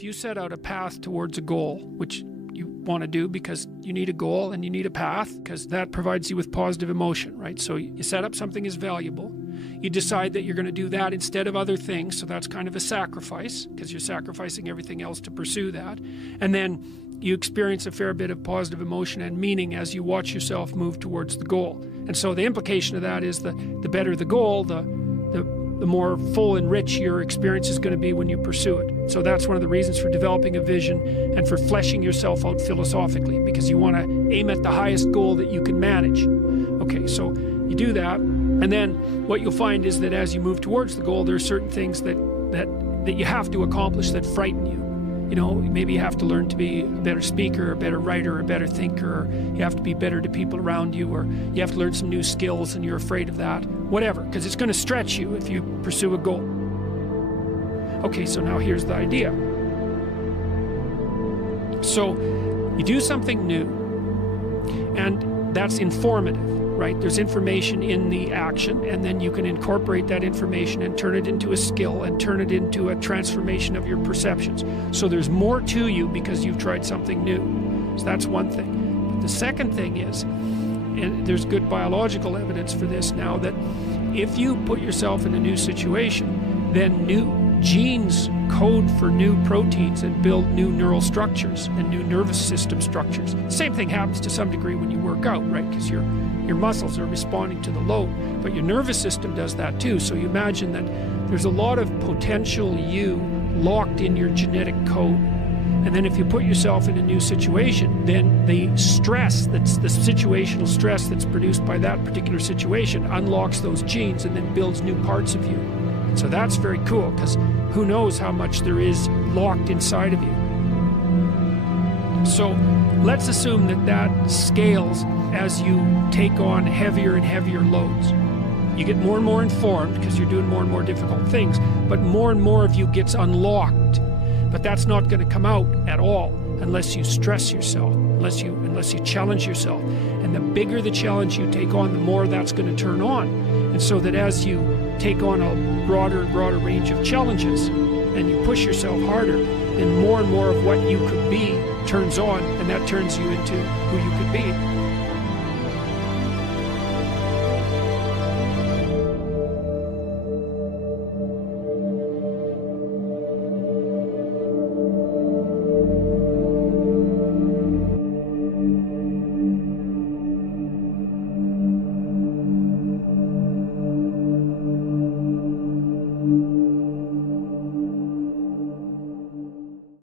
if you set out a path towards a goal, which you want to do because you need a goal and you need a path, because that provides you with positive emotion, right? So you set up something as valuable. You decide that you're going to do that instead of other things, so that's kind of a sacrifice, because you're sacrificing everything else to pursue that. And then you experience a fair bit of positive emotion and meaning as you watch yourself move towards the goal. And so the implication of that is the better the goal, the more full and rich your experience is going to be when you pursue it. So that's one of the reasons for developing a vision and for fleshing yourself out philosophically, because you want to aim at the highest goal that you can manage. Okay, so you do that, and then what you'll find is that as you move towards the goal, there are certain things that you have to accomplish that frighten you. You know, maybe you have to learn to be a better speaker, a better writer, a better thinker, or you have to be better to people around you, or you have to learn some new skills and you're afraid of that. Whatever, because it's going to stretch you if you pursue a goal. Okay, so now here's the idea. So you do something new, and that's informative, right? There's information in the action, and then you can incorporate that information and turn it into a skill and turn it into a transformation of your perceptions. So there's more to you because you've tried something new. So that's one thing. But the second thing is, and there's good biological evidence for this now, that if you put yourself in a new situation, then new genes code for new proteins and build new neural structures and new nervous system structures. Same thing happens to some degree when you work out, right? Because your muscles are responding to the load, but your nervous system does that too. So you imagine that there's a lot of potential you locked in your genetic code. And then if you put yourself in a new situation, then the stress, that's the situational stress that's produced by that particular situation, unlocks those genes and then builds new parts of you. So that's very cool, because who knows how much there is locked inside of you. So let's assume that scales as you take on heavier and heavier loads. You get more and more informed because you're doing more and more difficult things, but more and more of you gets unlocked. But that's not going to come out at all unless you stress yourself, unless you challenge yourself. And the bigger the challenge you take on, the more that's going to turn on. And so that as you take on a broader and broader range of challenges and you push yourself harder, then more and more of what you could be turns on, and that turns you into who you could be.